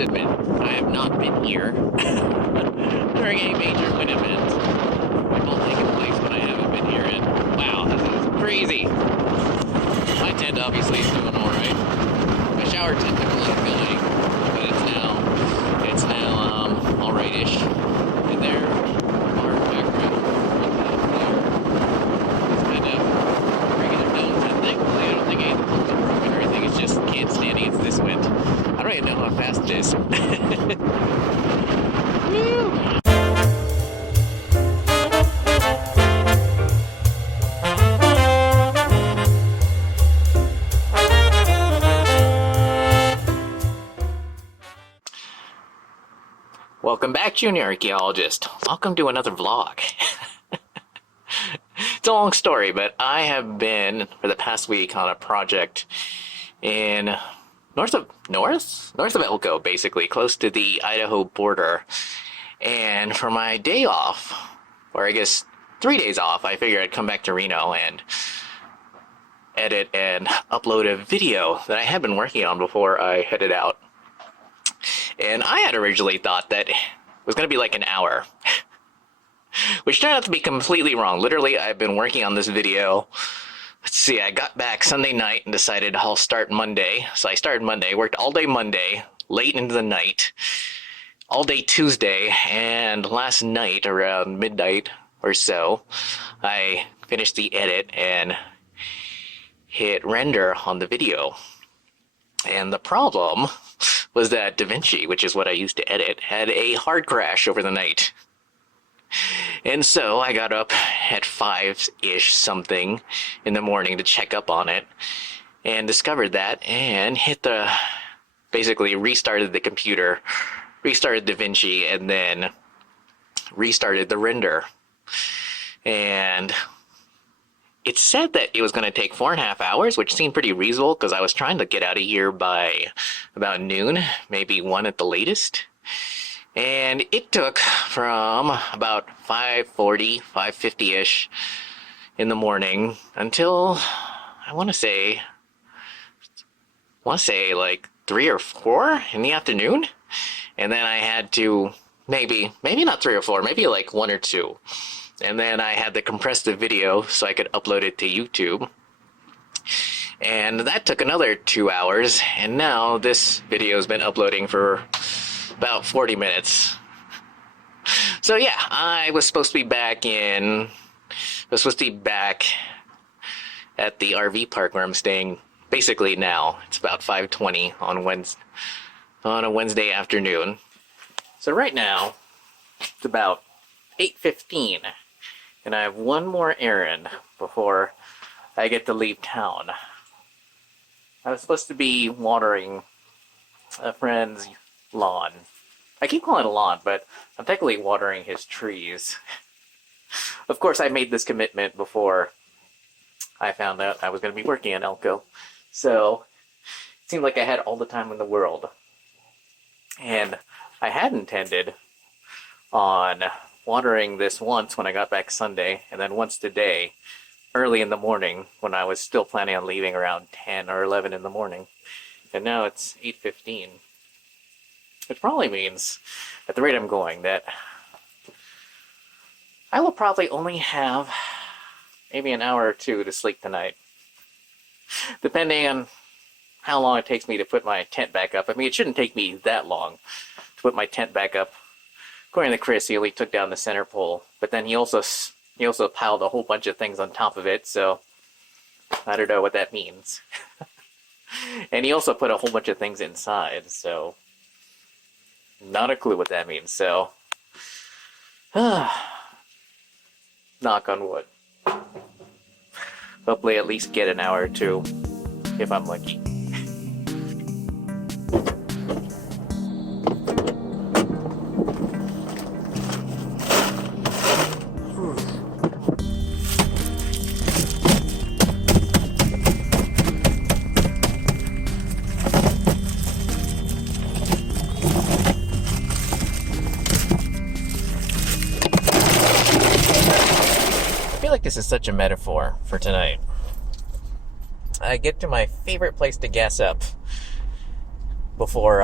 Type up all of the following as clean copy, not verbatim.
to admit, I have not been here during a major wind event. They've all taken place when I haven't been here, and wow, this is crazy. My tent obviously is doing alright. My shower tent definitely is going, but it's now alright-ish. And there, our background is kind of regular domes, and thankfully I don't think anything's broken or anything. It's just can't stand against this wind. I don't even know how fast it is. Woo! Welcome back, Junior Archaeologist. Welcome to another vlog. It's a long story, but I have been, for the past week, on a project in north of Elko, basically, close to the Idaho border. And for my day off, or I guess 3 days off, I figured I'd come back to Reno and edit and upload a video that I had been working on before I headed out. And I had originally thought that it was going to be like an hour, which turned out to be completely wrong. Literally, I've been working on this video. Let's see, I got back Sunday night and decided I'll start Monday. So I started Monday, worked all day Monday, late into the night, all day Tuesday, and last night around midnight or so, I finished the edit and hit render on the video. And the problem was that DaVinci, which is what I used to edit, had a hard crash over the night. And so I got up at 5-ish something in the morning to check up on it and discovered that and basically restarted the computer, restarted DaVinci, and then restarted the render. And it said that it was going to take 4.5 hours, which seemed pretty reasonable because I was trying to get out of here by about noon, maybe 1 at the latest. And it took from about 5:40, 5:50-ish in the morning until I want to say like 3 or 4 in the afternoon. And then I had to maybe not 3 or 4, maybe like 1 or 2. And then I had to compress the video so I could upload it to YouTube. And that took another 2 hours. And now this video has been uploading for about 40 minutes. So yeah, I was supposed to be back at the RV park where I'm staying basically now. It's about 5:20 on a Wednesday afternoon. So right now, it's about 8:15. And I have one more errand before I get to leave town. I was supposed to be watering a friend's lawn. I keep calling it a lawn, but I'm technically watering his trees. Of course, I made this commitment before I found out I was going to be working in Elko. So, it seemed like I had all the time in the world. And I had intended on watering this once when I got back Sunday, and then once today, early in the morning, when I was still planning on leaving around 10 or 11 in the morning. And now it's 8:15. Which probably means, at the rate I'm going, that I will probably only have maybe an hour or 2 to sleep tonight. Depending on how long it takes me to put my tent back up. I mean, it shouldn't take me that long to put my tent back up. According to Chris, he only took down the center pole, but then he also piled a whole bunch of things on top of it, so I don't know what that means. And he also put a whole bunch of things inside, so not a clue what that means, so knock on wood. Hopefully at least get an hour or 2, if I'm lucky. This is such a metaphor for tonight. I get to my favorite place to gas up before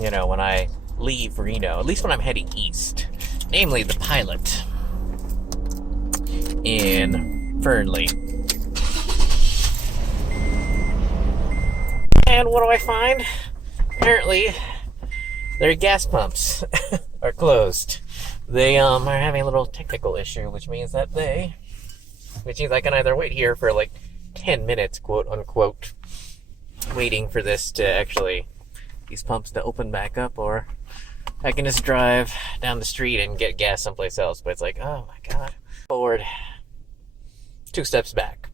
you know, when I leave Reno, at least when I'm heading east, namely the pilot in Fernley. And what do I find? Apparently, their gas pumps are closed. They are having a little technical issue, which means I can either wait here for like 10 minutes, quote unquote, waiting for this to actually, these pumps to open back up, or I can just drive down the street and get gas someplace else. But it's like, oh my god. Forward 2 steps back.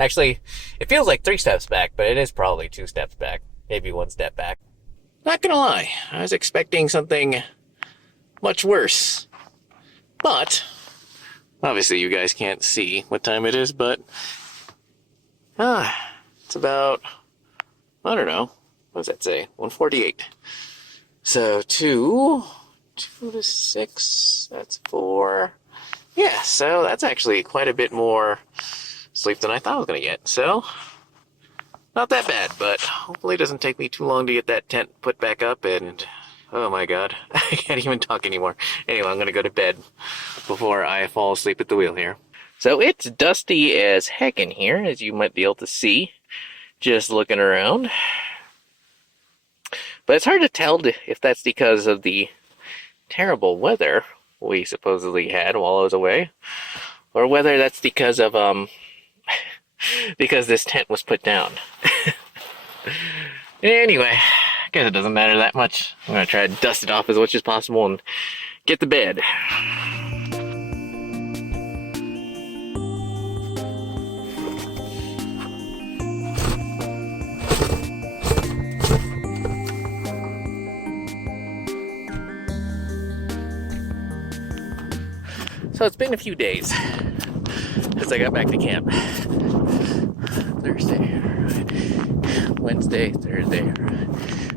Actually, it feels like 3 steps back, but it is probably 2 steps back. Maybe 1 step back. Not gonna lie, I was expecting something much worse. But, obviously you guys can't see what time it is, but it's about, I don't know, what does that say? 1:48. So 2 to 6, that's 4. Yeah, so that's actually quite a bit more sleep than I thought I was going to get. So, not that bad, but hopefully it doesn't take me too long to get that tent put back up, and oh my god, I can't even talk anymore. Anyway, I'm going to go to bed before I fall asleep at the wheel here. So it's dusty as heck in here, as you might be able to see, just looking around. But it's hard to tell if that's because of the terrible weather we supposedly had while I was away, or whether that's because of, because this tent was put down. Anyway, I guess it doesn't matter that much. I'm gonna try to dust it off as much as possible and get to bed. So it's been a few days since I got back to camp. Thursday, Wednesday, Thursday.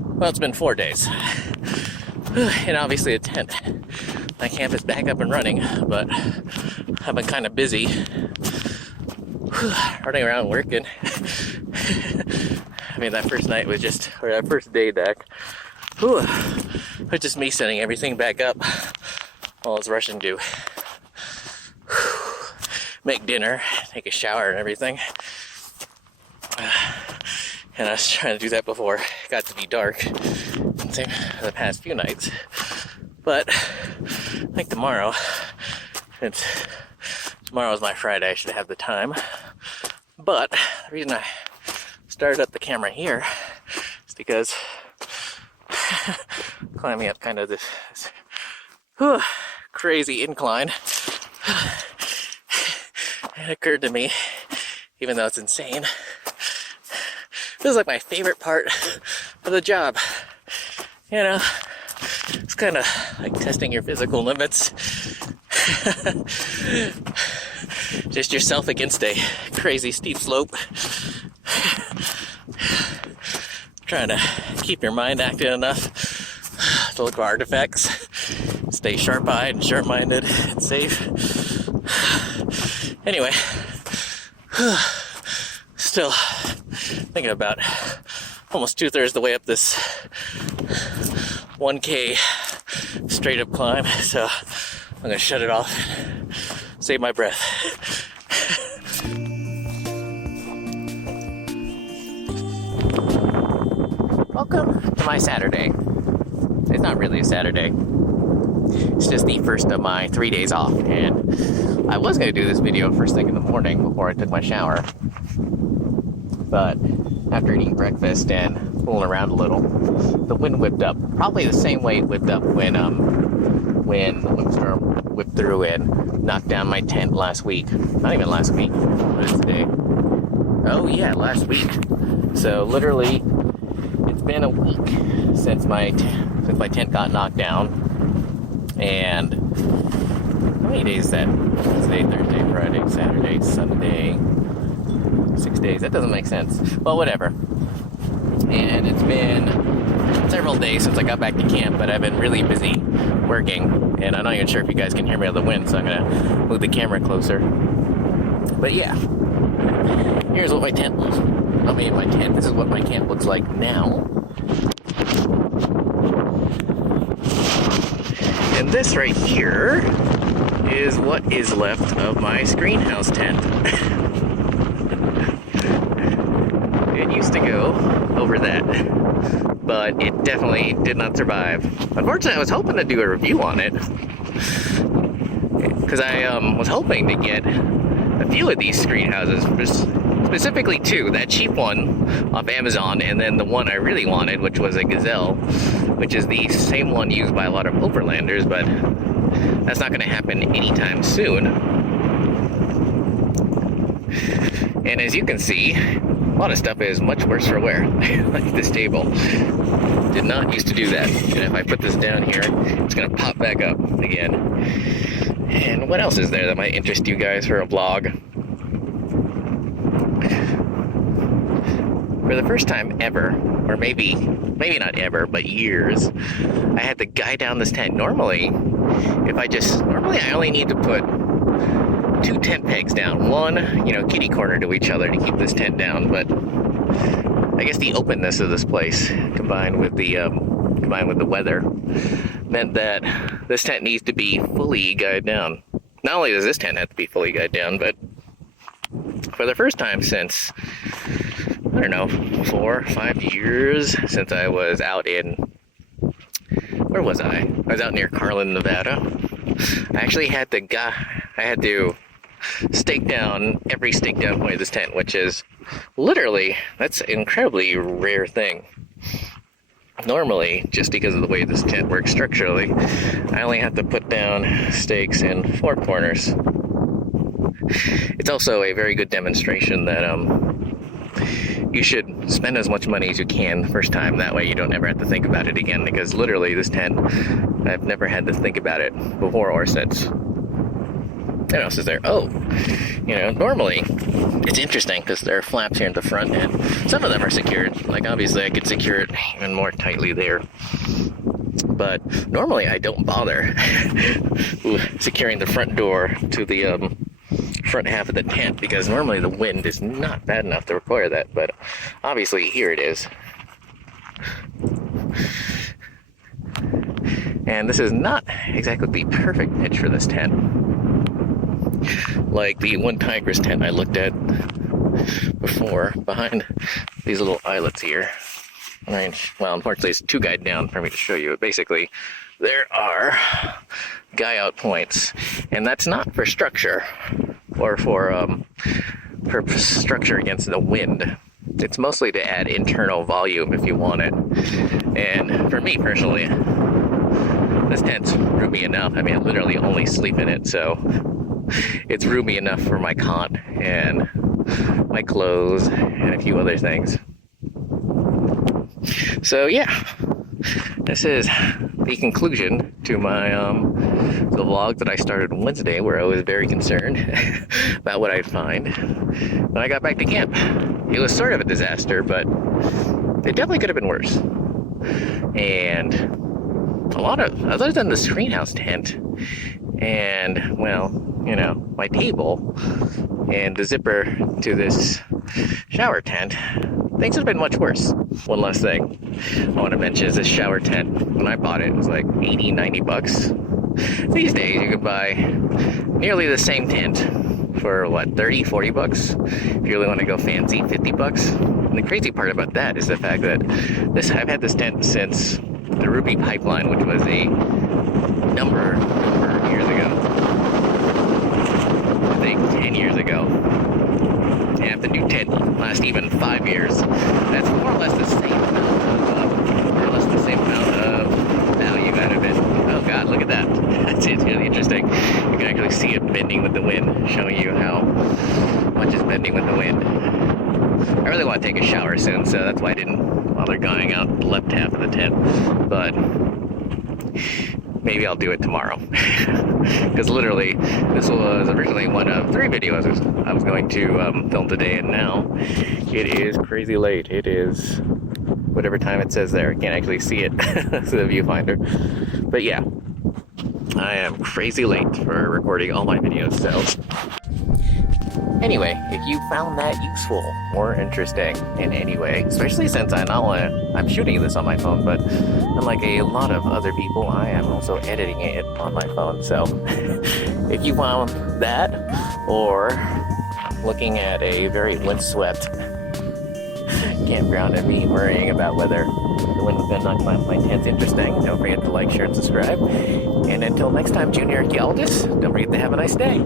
Well, it's been 4 days. And obviously the tent. My camp is back up and running, but I've been kind of busy running around working. I mean, that first night was just, or that first day back, was just me setting everything back up while I was rushing to make dinner, take a shower and everything. And I was trying to do that before it got to be dark. Same for the past few nights. But I think tomorrow, since tomorrow is my Friday, I should have the time. But the reason I started up the camera here is because climbing up kind of this crazy incline, it occurred to me, even though it's insane, this is like my favorite part of the job. You know, it's kind of like testing your physical limits. Just yourself against a crazy steep slope. Trying to keep your mind active enough to look for artifacts. Stay sharp-eyed and sharp-minded and safe. Anyway, still thinking about almost 2/3 the way up this 1K straight up climb, so I'm gonna shut it off, save my breath. Welcome to my Saturday. It's not really a Saturday. It's just the first of my 3 days off, and I was going to do this video first thing in the morning before I took my shower. But after eating breakfast and fooling around a little, the wind whipped up. Probably the same way it whipped up when the windstorm whipped through and knocked down my tent last week. Not even last week. What is today? Oh yeah, last week. So literally, it's been a week since my tent got knocked down. And how many days is that? Wednesday, Thursday, Friday, Saturday, Sunday. 6 days. That doesn't make sense. Well, whatever. And it's been several days since I got back to camp, but I've been really busy working. And I'm not even sure if you guys can hear me on the wind, so I'm going to move the camera closer. But yeah, here's what my tent looks like. This is what my camp looks like now. this right here is what is left of my screenhouse tent. It used to go over that, but it definitely did not survive. Unfortunately, I was hoping to do a review on it, because I was hoping to get a few of these screenhouses, specifically two, that cheap one off Amazon, and then the one I really wanted, which was a gazelle, which is the same one used by a lot of overlanders, but that's not going to happen anytime soon. And as you can see, a lot of stuff is much worse for wear. Like this table did not used to do that, and if I put this down here, it's going to pop back up again. And what else is there that might interest you guys for a vlog? For the first time ever, or maybe not ever, but years, I had to guide down this tent. Normally I only need to put 2 tent pegs down, one, kitty corner to each other to keep this tent down. But I guess the openness of this place, combined with the weather, meant that this tent needs to be fully guided down. Not only does this tent have to be fully guided down, but for the first time since, I don't know, 4 or 5 years since I was out in, where was I? I was out near Carlin, Nevada. I actually had to stake down every stake down point of this tent, which is literally, that's an incredibly rare thing. Normally, just because of the way this tent works structurally, I only have to put down stakes in 4 corners. It's also a very good demonstration that you should spend as much money as you can the first time. That way you don't ever have to think about it again, because literally this tent, I've never had to think about it before or since. What else is there? Oh, normally it's interesting because there are flaps here in the front, and some of them are secured. Like, obviously I could secure it even more tightly there, but normally I don't bother securing the front door to the front half of the tent, because normally the wind is not bad enough to require that, but obviously here it is. And this is not exactly the perfect pitch for this tent. Like the one tigress tent I looked at before, behind these little islets here. Well, unfortunately it's too guide down for me to show you, but basically there are guy out points, and that's not for structure or for structure against the wind. It's mostly to add internal volume if you want it. And for me personally, this tent's roomy enough. I mean, I literally only sleep in it, so it's roomy enough for my cot and my clothes and a few other things. So yeah, this is the conclusion to my the vlog that I started Wednesday, where I was very concerned about what I'd find when I got back to camp. It was sort of a disaster, but it definitely could have been worse. And a lot of, other than the screenhouse tent and, well, my table and the zipper to this shower tent, things have been much worse. One last thing I want to mention is this shower tent. When I bought it, it was like 80, 90 bucks. These days, you could buy nearly the same tent for, 30, 40 bucks. If you really want to go fancy, 50 bucks. And the crazy part about that is the fact that I've had this tent since the Ruby Pipeline, which was a number of years ago. I think 10 years ago. And if the new tent lasts even 5 years, that's more or less the same amount of value out of it. Oh god, look at that. It's really interesting. You can actually see it bending with the wind, showing you how much it's bending with the wind. I really want to take a shower soon, so that's why I didn't bother going out the left half of the tent. But maybe I'll do it tomorrow. Because literally, this was originally one of 3 videos I was going to film today, and now it is crazy late. It is whatever time it says there. I can't actually see it through the viewfinder. But yeah, I am crazy late for recording all my videos, so Anyway, if you found that useful or interesting in any way, especially since I'm shooting this on my phone, but unlike a lot of other people, I am also editing it on my phone. So if you found that, or looking at a very windswept campground and me worrying about whether the wind was going to knock my tent's interesting, don't forget to like, share, and subscribe. And until next time, junior archaeologists, don't forget to have a nice day.